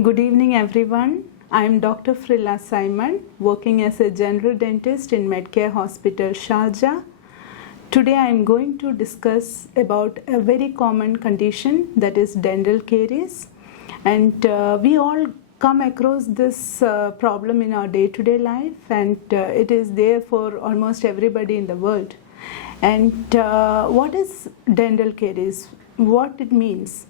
Good evening, everyone. I am Dr. Frilla Simson, working as a general dentist in Medcare Hospital, Sharjah. Today I am going to discuss about a very common condition, that is dental caries. And we all come across this problem in our day-to-day life, and it is there for almost everybody in the world. And what is dental caries? What it means?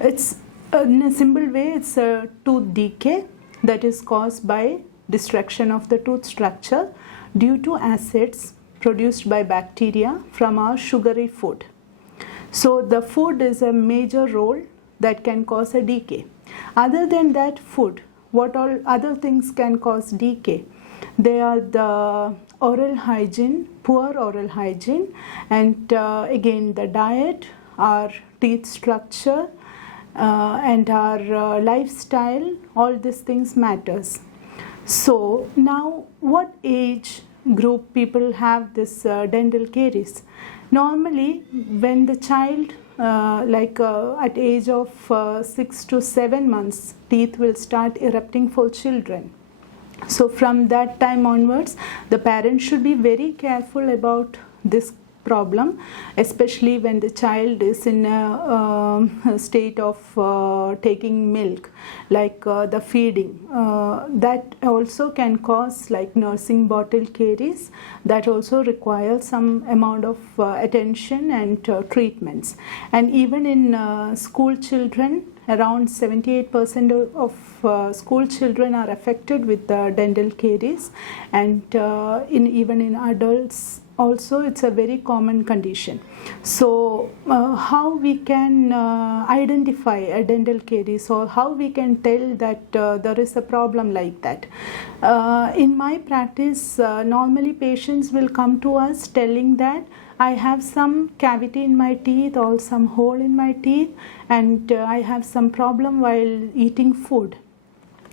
It's in a simple way, it's a tooth decay that is caused by destruction of the tooth structure due to acids produced by bacteria from our sugary food. So the food is a major role that can cause a decay. Other than that food, what all other things can cause decay? They are the oral hygiene, poor oral hygiene, and again the diet, our teeth structure, and our lifestyle. All these things matters. So now, what age group people have this dental caries? Normally, when the child at age of 6 to 7 months, teeth will start erupting for children. So from that time onwards, the parents should be very careful about this problem, especially when the child is in a state of taking milk, like the feeding. That also can cause like nursing bottle caries, that also requires some amount of attention and treatments. And even in school children, around 78% of school children are affected with dental caries, and even in adults also it's a very common condition. So how we can identify a dental caries, or how we can tell that there is a problem like that? In my practice, normally patients will come to us telling that I have some cavity in my teeth or some hole in my teeth, and I have some problem while eating food,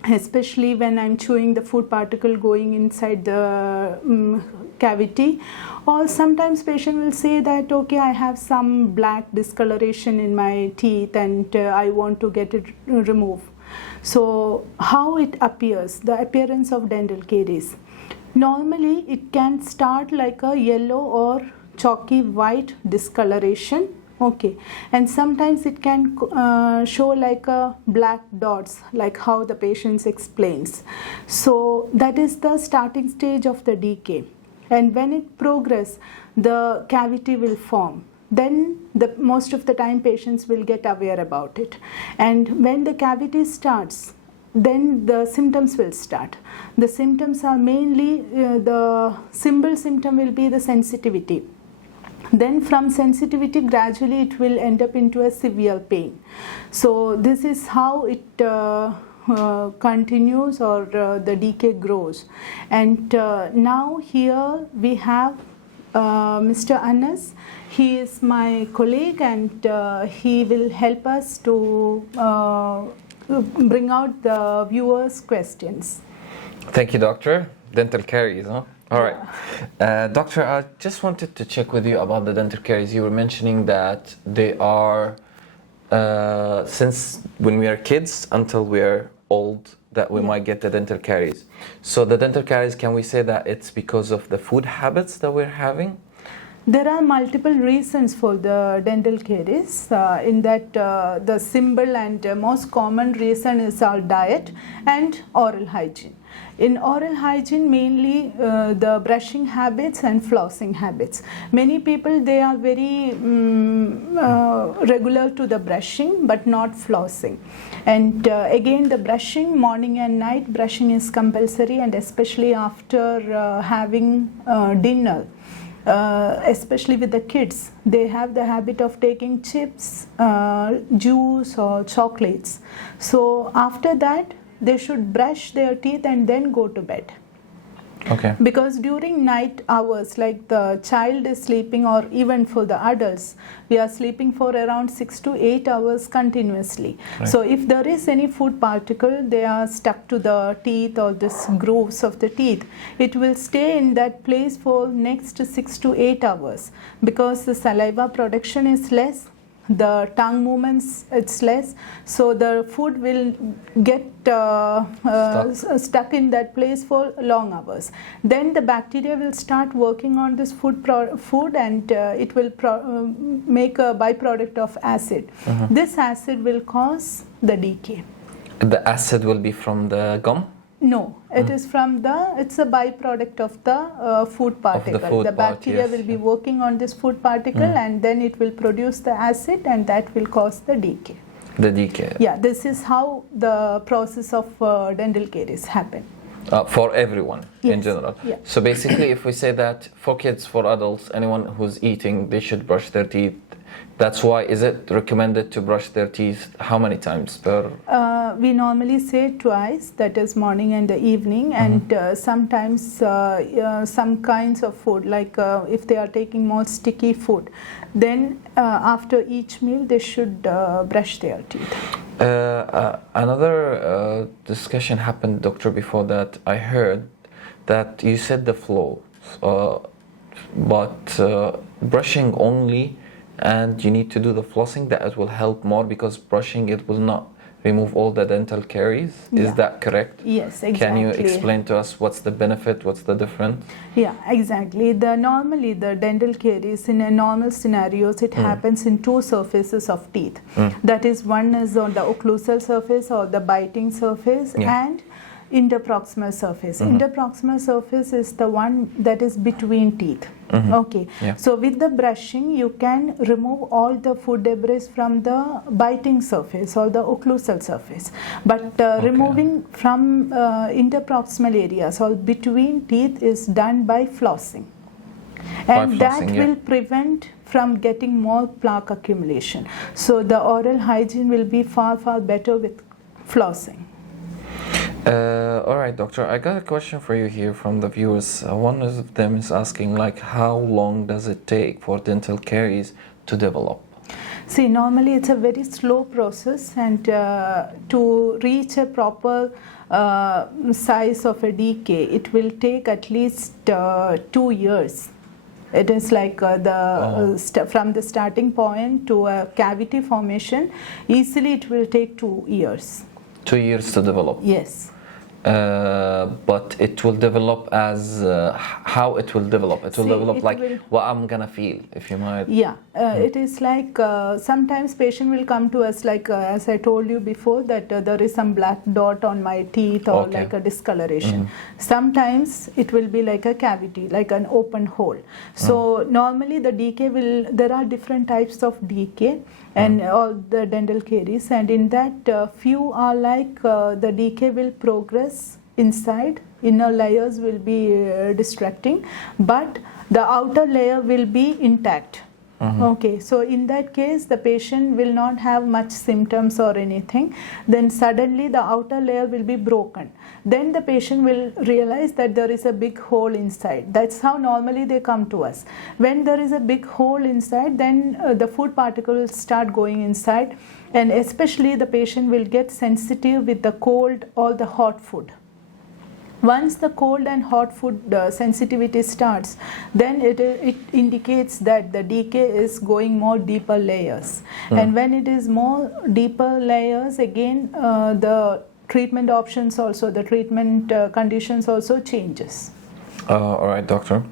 especially when I'm chewing the food particle going inside the cavity. Or sometimes patient will say that, okay, I have some black discoloration in my teeth and I want to get it removed. So how it appears, the appearance of dental caries? Normally it can start like a yellow or chalky white discoloration. Okay, and sometimes it can show like a black dots, like how the patient explains. So that is the starting stage of the decay. And when it progresses, the cavity will form. Then most of the time patients will get aware about it. And when the cavity starts, then the symptoms will start. The symptoms are mainly, the simple symptom will be the sensitivity. Then from sensitivity, gradually it will end up into a severe pain. So this is how it continues, or the decay grows. And now here we have Mr. Anas. He is my colleague, and he will help us to bring out the viewers' questions. Thank you, doctor. Dental caries, huh? All right. Doctor, I just wanted to check with you about the dental caries. You were mentioning that they are since when we are kids until we are old, that we might get the dental caries. So the dental caries, can we say that it's because of the food habits that we're having? There are multiple reasons for the dental caries. In that, the simple and most common reason is our diet and oral hygiene. In oral hygiene, mainly the brushing habits and flossing habits. Many people, they are very regular to the brushing but not flossing. And again, the brushing, morning and night brushing is compulsory, and especially after having dinner. Especially with the kids, they have the habit of taking chips, juice or chocolates. So after that, they should brush their teeth and then go to bed. Okay. Because during night hours, like the child is sleeping, or even for the adults, we are sleeping for around 6 to 8 hours continuously. Right. So if there is any food particle, they are stuck to the teeth or this grooves of the teeth, it will stay in that place for next 6 to 8 hours, because the saliva production is less. the tongue movements, it's less, so the food will get stuck in that place for long hours. Then the bacteria will start working on this food and it will make a byproduct of acid. This acid will cause the decay. The acid will be from the gum? No, it is from it's a byproduct of the food particle. The bacteria will be working on this food particle and then it will produce the acid and that will cause the decay. The decay. Yeah, this is how the process of dental caries happen. For everyone in Yes. general. Yeah. So basically, if we say that for kids, for adults, anyone who's eating, they should brush their teeth. That's why, is it recommended to brush their teeth how many times per? We normally say twice, that is morning and the evening, and sometimes some kinds of food, like if they are taking more sticky food, then after each meal they should brush their teeth. Another discussion happened, doctor, before that. I heard that you said the flow, but brushing only, and you need to do the flossing, that it will help more because brushing it will not remove all the dental caries. Is that correct? Yes, exactly. Can you explain to us what's the benefit, what's the difference? Yeah, exactly. Normally the dental caries in a normal scenarios, it happens in two surfaces of teeth. That is, one is on the occlusal surface or the biting surface, and interproximal surface. Interproximal surface is the one that is between teeth. Okay. So with the brushing, you can remove all the food debris from the biting surface or the occlusal surface. But removing from interproximal areas or between teeth is done by flossing. And that will prevent from getting more plaque accumulation. So the oral hygiene will be far, far better with flossing. All right, doctor, I got a question for you here from the viewers. One of them is asking, like, how long does it take for dental caries to develop? See, normally it's a very slow process, and to reach a proper size of a decay, it will take at least 2 years. It is like from the starting point to a cavity formation, easily it will take 2 years. 2 years to develop? Yes. But it will develop as how it will develop? It will develop like what I'm gonna feel, if you might. Yeah, it is like sometimes patient will come to us like as I told you before that there is some black dot on my teeth or like a discoloration. Sometimes it will be like a cavity, like an open hole. So normally the decay there are different types of decay and all the dental caries, and in that few are like the decay will progress inside, inner layers will be distracting, but the outer layer will be intact. Okay, so in that case the patient will not have much symptoms or anything. Then suddenly the outer layer will be broken. Then the patient will realize that there is a big hole inside. That's how normally they come to us. When there is a big hole inside, then the food particle will start going inside, and especially the patient will get sensitive with the cold or the hot food. Once the cold and hot food sensitivity starts, then it indicates that the decay is going more deeper layers. And when it is more deeper layers, again the treatment options also, the treatment conditions also changes. All right, doctor.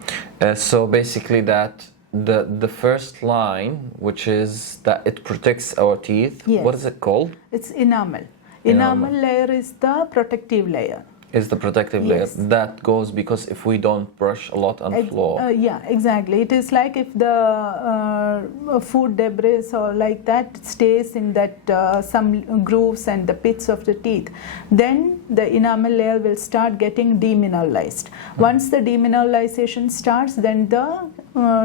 So basically that the first line, which is that it protects our teeth, what is it called? It's enamel. Enamel layer is the protective layer. Is the protective layer that goes because if we don't brush a lot on floor. Yeah, exactly. It is like if the food debris or like that stays in that some grooves and the pits of the teeth, then the enamel layer will start getting demineralized. Once the demineralization starts, then the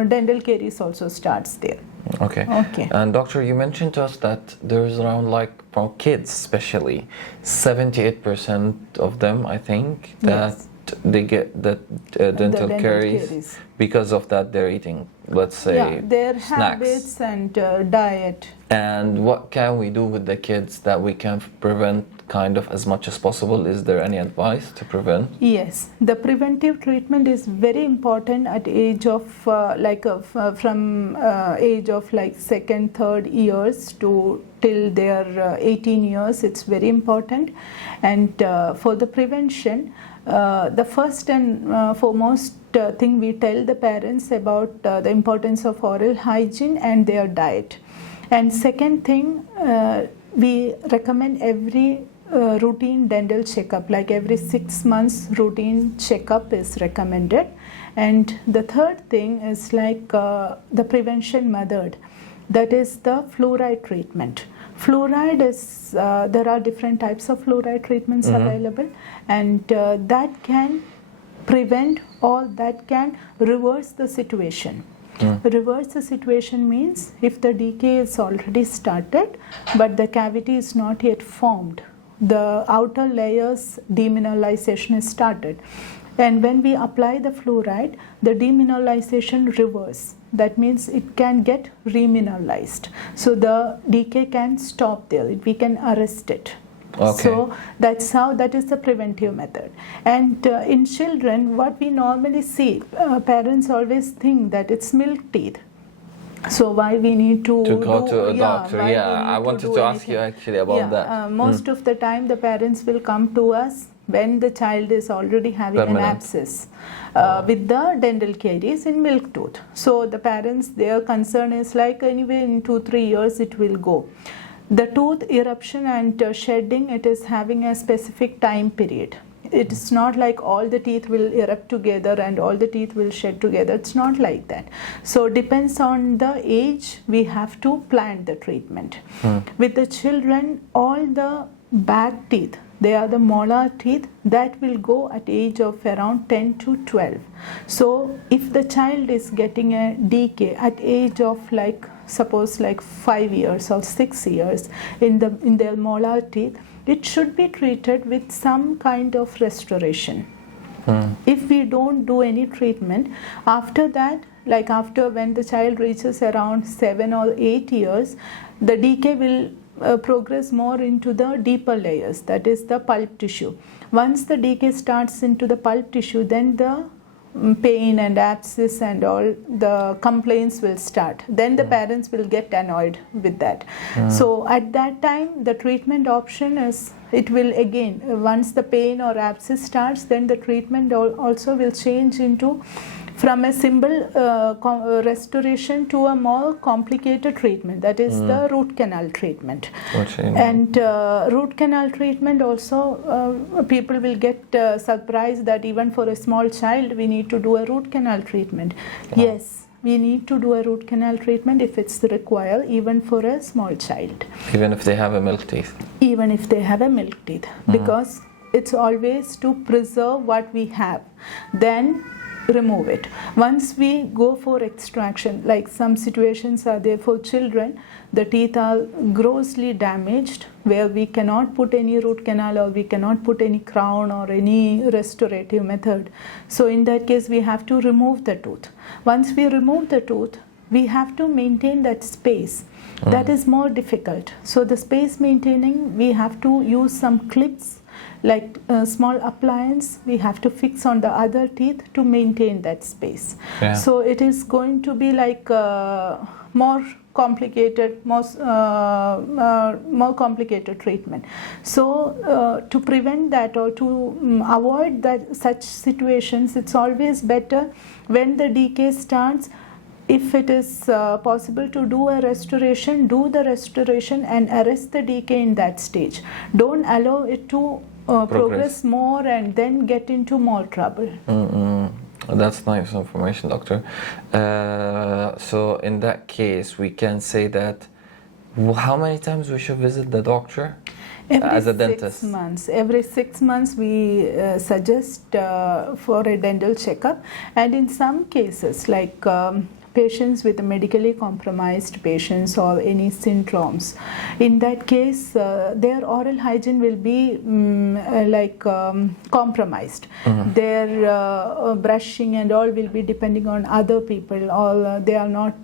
dental caries also starts there. Okay. And doctor, you mentioned to us that there's around, like, for kids especially, 78% of them, I think, that they get that dental caries because of that they're eating, let's say, their snacks. habits and diet. And what can we do with the kids that we can prevent kind of as much as possible? Is there any advice to prevent? Yes, the preventive treatment is very important at age of from age of like second, third years to till their 18 years. It's very important. And for the prevention, the first and foremost thing we tell the parents about the importance of oral hygiene and their diet. And second thing, we recommend every routine dental checkup, like every 6 months routine checkup is recommended. And the third thing is like the prevention method, that is the fluoride treatment. Fluoride is, there are different types of fluoride treatments available, and that can prevent or that can reverse the situation. Reverse the situation means if the decay is already started but the cavity is not yet formed, the outer layers demineralization is started, and when we apply the fluoride, the demineralization reverse. That means it can get remineralized, so the decay can stop there, we can arrest it. Okay. So that's how, that is the preventive method. And in children, what we normally see, parents always think that it's milk teeth. So why we need to go to a doctor? I wanted to ask you actually about that. Most of the time the parents will come to us when the child is already having an abscess with the dental caries in milk tooth. So the parents, their concern is like anyway in 2-3 years it will go. The tooth eruption and shedding, it is having a specific time period. It is not like all the teeth will erupt together and all the teeth will shed together. It's not like that. So it depends on the age, we have to plan the treatment. With the children, all the back teeth, they are the molar teeth, that will go at age of around 10 to 12. So if the child is getting a decay at age of like suppose like 5 years or 6 years in their molar teeth, it should be treated with some kind of restoration. If we don't do any treatment, after that, like after when the child reaches around 7 or 8 years, the decay will progress more into the deeper layers, that is the pulp tissue. Once the decay starts into the pulp tissue, then the pain and abscess and all the complaints will start. Then the parents will get annoyed with that. So at that time, the treatment option is, it will again, once the pain or abscess starts, then the treatment also will change into from a simple restoration to a more complicated treatment, that is the root canal treatment. And root canal treatment also, people will get surprised that even for a small child we need to do a root canal treatment. Yes, we need to do a root canal treatment if it's required, even for a small child. Even if they have a milk teeth? Even if they have a milk teeth, because it's always to preserve what we have, then remove it. Once we go for extraction, like some situations are there for children, the teeth are grossly damaged where we cannot put any root canal or we cannot put any crown or any restorative method. So in that case we have to remove the tooth. Once we remove the tooth, we have to maintain that space. That is more difficult. So the space maintaining, we have to use some clips, like a small appliance we have to fix on the other teeth to maintain that space. So it is going to be like more complicated, more complicated treatment. So to prevent that or to avoid that such situations, it's always better when the decay starts, if it is possible to do a restoration, do the restoration and arrest the decay in that stage. Don't allow it to progress more and then get into more trouble. That's nice information, doctor. So in that case, we can say that how many times we should visit the doctor as a dentist? 6 months. Every 6 months we suggest for a dental checkup, and in some cases like patients with medically compromised patients or any syndromes. In that case, their oral hygiene will be compromised. Their brushing and all will be depending on other people, or they are not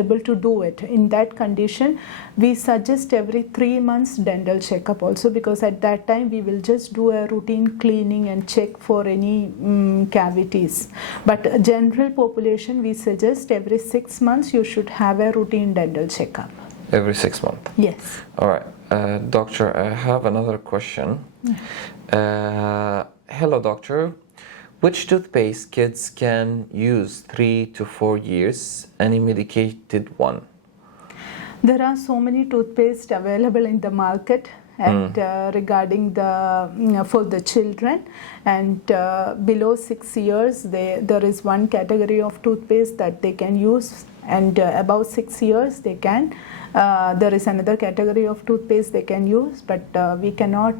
able to do it. In that condition, we suggest every 3 months dental checkup also, because at that time we will just do a routine cleaning and check for any cavities. But general population, we suggest every 6 months you should have a routine dental checkup. Every 6 months? Yes. All right. Doctor, I have another question. Hello, doctor. Which toothpaste kids can use 3 to 4 years? Any medicated one? There are so many toothpaste available in the market, and regarding the for the children, and below 6 years there is one category of toothpaste that they can use, and above 6 years they can there is another category of toothpaste they can use, but we cannot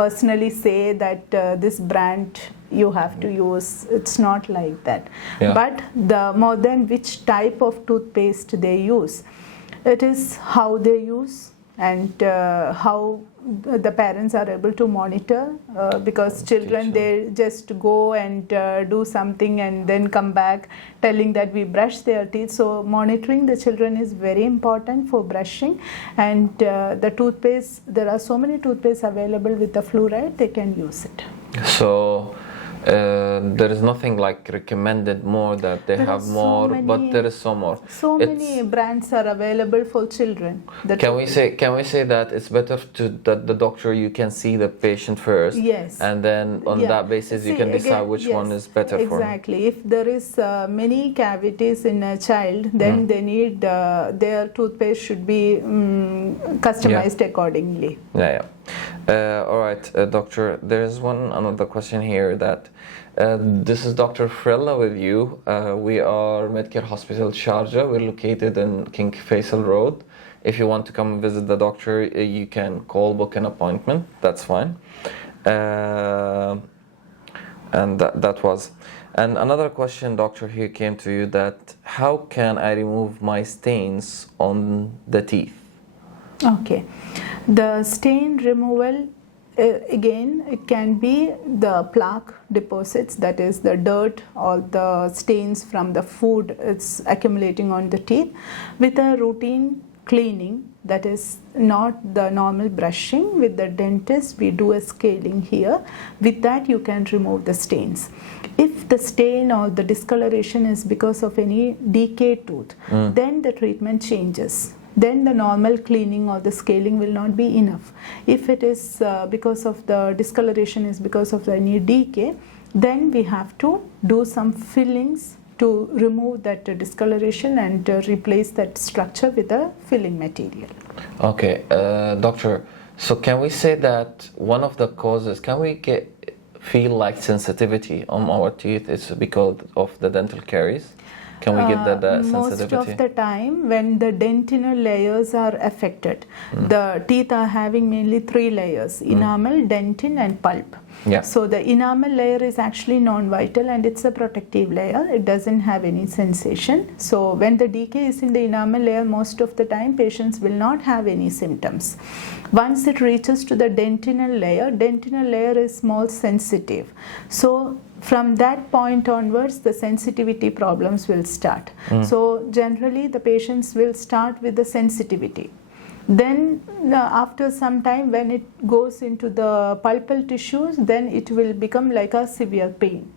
personally say that this brand you have to use. It's not like that. But the more than which type of toothpaste they use, it is how they use and how the parents are able to monitor, because children, they just go and do something and then come back telling that we brush their teeth. So monitoring the children is very important for brushing. And the toothpaste, there are so many toothpastes available with the fluoride, they can use it. So there is nothing like recommended more that they have more, but there is so more. So many brands are available for children. Can we say that it's better that the doctor, you can see the patient first, and then on that basis you can decide which one is better for him. Exactly. If there is many cavities in a child, then they need their toothpaste should be customized accordingly. All right, doctor, there is another question here that this is Dr. Frilla with you. We are Medcare Hospital Sharjah. We're located in King Faisal Road. If you want to come and visit the doctor, you can book an appointment. That's fine. And that was. And another question, doctor, here came to you, that how can I remove my stains on the teeth? Okay. The stain removal, again, it can be the plaque deposits, that is the dirt or the stains from the food it's accumulating on the teeth, with a routine cleaning, that is not the normal brushing. With the dentist, we do a scaling here. With that, you can remove the stains. If the stain or the discoloration is because of any decayed tooth, then the treatment changes. Then the normal cleaning or the scaling will not be enough. If it is because of the discoloration is because of any decay, then we have to do some fillings to remove that discoloration and replace that structure with a filling material. Okay, doctor, so can we say that one of the causes, can we feel like sensitivity on our teeth is because of the dental caries? Can we get that sensitivity? Most of the time, when the dentinal layers are affected, the teeth are having mainly 3 layers: enamel, dentin, and pulp. So the enamel layer is actually non-vital and it's a protective layer. It doesn't have any sensation. So when the decay is in the enamel layer, most of the time patients will not have any symptoms. Once it reaches to the dentinal layer is more sensitive. So from that point onwards, the sensitivity problems will start. So generally the patients will start with the sensitivity. Then after some time, when it goes into the pulpal tissues, then it will become like a severe pain.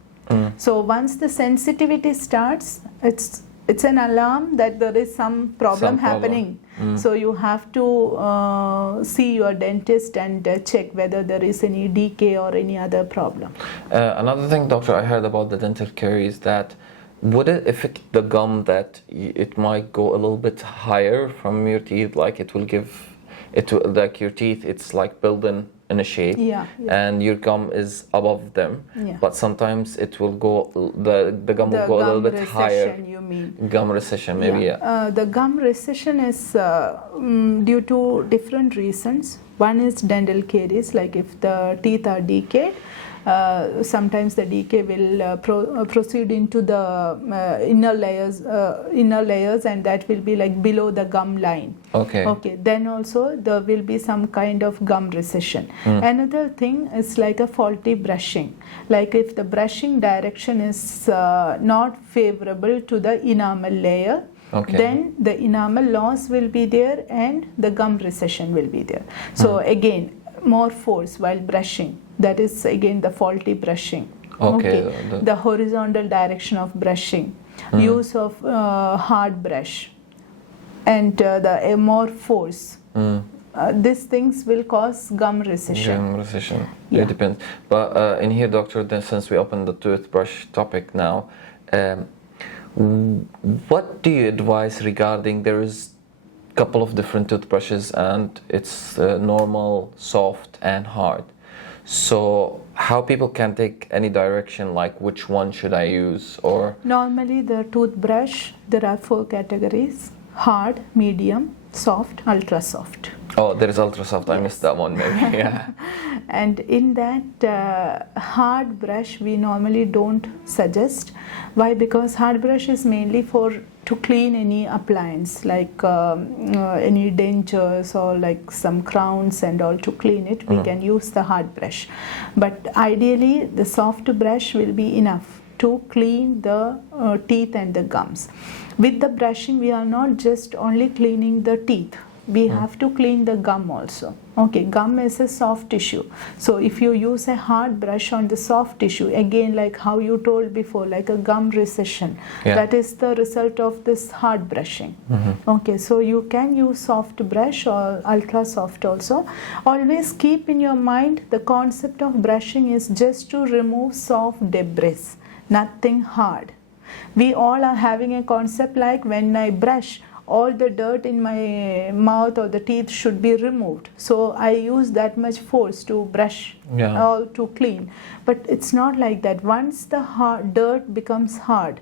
So once the sensitivity starts, it's an alarm that there is some problem happening. So you have to see your dentist and check whether there is any decay or any other problem. Another thing, doctor, I heard about the dental caries, that would it affect the gum, that it might go a little bit higher from your teeth, like it will give it to, like your teeth, it's like building in a shape, and your gum is above them, but sometimes it will go, the gum will go a little bit higher. You mean gum recession, maybe? The gum recession is due to different reasons. One is dental caries, like if the teeth are decayed, sometimes the decay will proceed into the inner layers, and that will be like below the gum line. Okay, then also there will be some kind of gum recession. Another thing is like a faulty brushing, like if the brushing direction is not favorable to the enamel layer, then the enamel loss will be there and the gum recession will be there. So again, more force while brushing, that is again the faulty brushing. The horizontal direction of brushing, use of hard brush, and the more force. These things will cause gum recession. Gum recession. It depends. But in here, doctor, then since we opened the toothbrush topic now, what do you advise regarding, there is a couple of different toothbrushes and it's normal, soft and hard. So how people can take any direction, like which one should I use? Or normally the toothbrush, there are 4 categories: hard, medium, soft, ultra soft. Oh, there is ultra soft. I missed that one maybe. Yeah. And in that hard brush we normally don't suggest. Why? Because hard brush is mainly to clean any appliance, like any dentures or like some crowns and all, to clean it we can use the hard brush. But ideally the soft brush will be enough to clean the teeth and the gums. With the brushing we are not just only cleaning the teeth, we have to clean the gum also. Okay, gum is a soft tissue. So if you use a hard brush on the soft tissue, again like how you told before, like a gum recession, that is the result of this hard brushing. Okay, so you can use soft brush or ultra soft also. Always keep in your mind the concept of brushing is just to remove soft debris, nothing hard. We all are having a concept like when I brush, all the dirt in my mouth or the teeth should be removed. So I use that much force to brush or to clean. But it's not like that. Once the dirt becomes hard,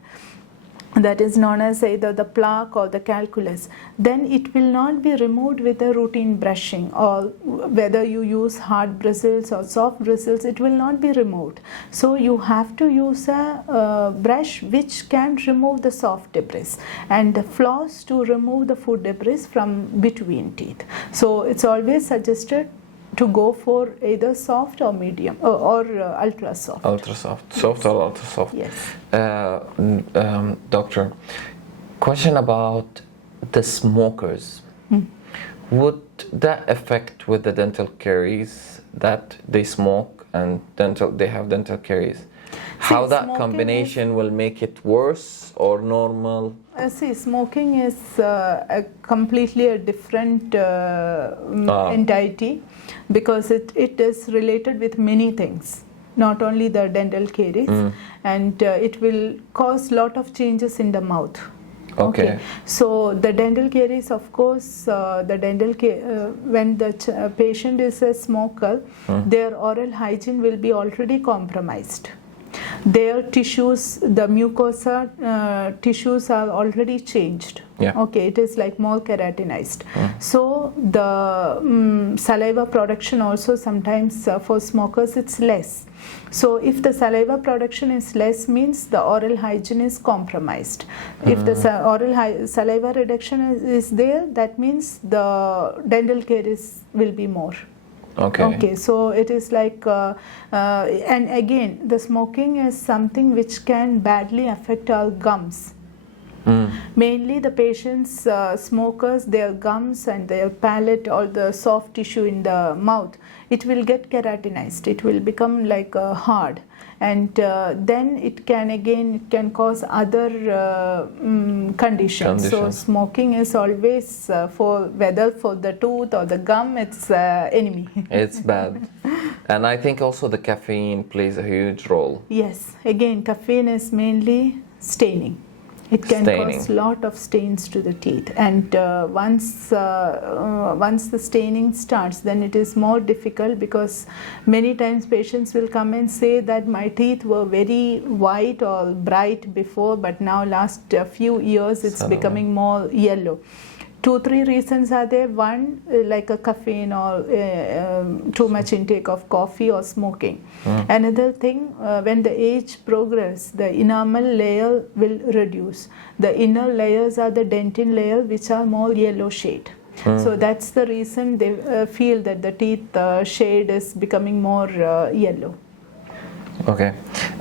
that is known as either the plaque or the calculus, then it will not be removed with a routine brushing, or whether you use hard bristles or soft bristles, it will not be removed. So you have to use a brush which can remove the soft debris, and the floss to remove the food debris from between teeth. So it's always suggested to go for either soft or medium or ultra soft. Ultra soft. Soft or ultra soft? Yes. Doctor, question about the smokers. Would that affect with the dental caries, that they smoke and they have dental caries? How that combination will make it worse or normal? See, smoking is completely a different entity, because it is related with many things, not only the dental caries, and it will cause lot of changes in the mouth. Okay. So the dental caries, of course, when the patient is a smoker, their oral hygiene will be already compromised. Their tissues, the mucosa tissues are already changed. Okay, it is like more keratinized. So the saliva production also sometimes for smokers it's less. So if the saliva production is less, means the oral hygiene is compromised. If the saliva reduction is there, that means the dental caries will be more. Okay, so it is like, and again, the smoking is something which can badly affect our gums. Mainly the patients, smokers, their gums and their palate or the soft tissue in the mouth, it will get keratinized. It will become like hard, and then it can cause other conditions. So smoking is always whether for the tooth or the gum, it's enemy. It's bad. And I think also the caffeine plays a huge role. Yes, again, caffeine is mainly staining. It can cause a lot of stains to the teeth, and once the staining starts, then it is more difficult, because many times patients will come and say that my teeth were very white or bright before, but now last few years it's becoming more yellow. 2-3 reasons are there. One, like a caffeine or too much intake of coffee or smoking. Another thing, when the age progresses, the enamel layer will reduce. The inner layers are the dentin layer, which are more yellow shade. So that's the reason they feel that the teeth shade is becoming more yellow. Okay.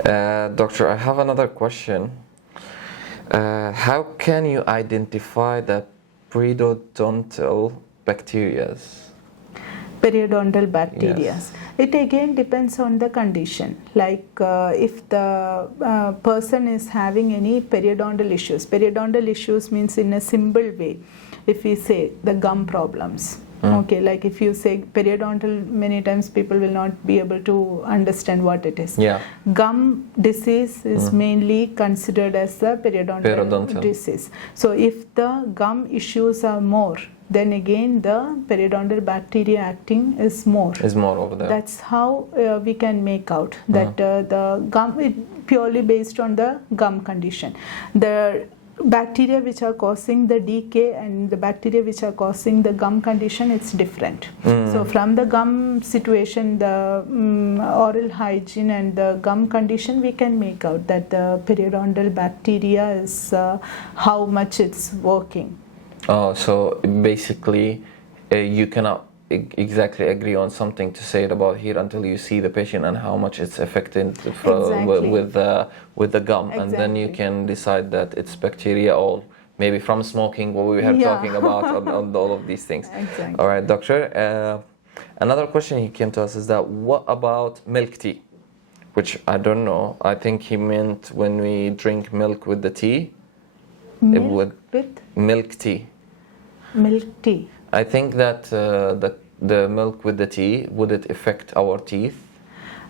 Doctor, I have another question. How can you identify the periodontal bacteria? Periodontal bacteria. Yes. It again depends on the condition. Like if the person is having any periodontal issues means in a simple way, if we say the gum problems. Okay, like if you say periodontal, many times people will not be able to understand what it is. Yeah. Gum disease is mainly considered as the periodontal disease. So if the gum issues are more, then again the periodontal bacteria acting is more. Is more over there. That's how we can make out that the gum is purely based on the gum condition. The bacteria which are causing the decay and the bacteria which are causing the gum condition, it's different. So from the gum situation, the oral hygiene and the gum condition, we can make out that the periodontal bacteria is how much it's working. Oh, so basically you cannot exactly agree on something to say it about here until you see the patient and how much it's affected with the gum, and then you can decide that it's bacteria or maybe from smoking, what we were talking about on all of these things. Exactly. All right, doctor. Another question he came to us is that what about milk tea? Which I don't know. I think he meant when we drink milk with the tea. Milk with? Milk tea. Milk tea. I think that the milk with the tea, would it affect our teeth?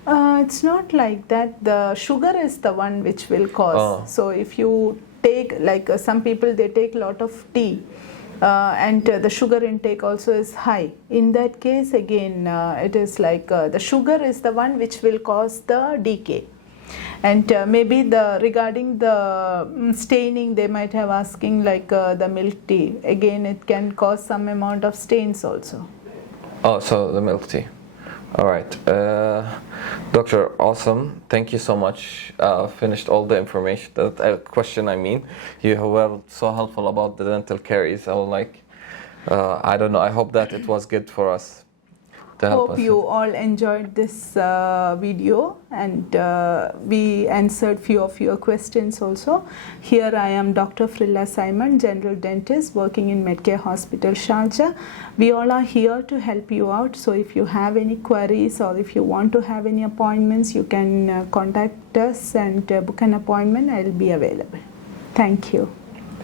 It's not like that. The sugar is the one which will cause. So if you take, like some people, they take a lot of tea and the sugar intake also is high. In that case, again, it is like the sugar is the one which will cause the decay. And maybe regarding the staining, they might have asking like the milk tea. Again, it can cause some amount of stains also. Oh, so the milk tea. All right. Doctor, awesome. Thank you so much. Finished all the information. Question, I mean. You were so helpful about the dental caries. I was like, I don't know. I hope that it was good for us. Hope you all enjoyed this video, and we answered few of your questions also. Here I am Dr. Frilla Simson, general dentist working in Medcare Hospital, Sharjah. We all are here to help you out. So if you have any queries or if you want to have any appointments, you can contact us and book an appointment. I'll be available. Thank you.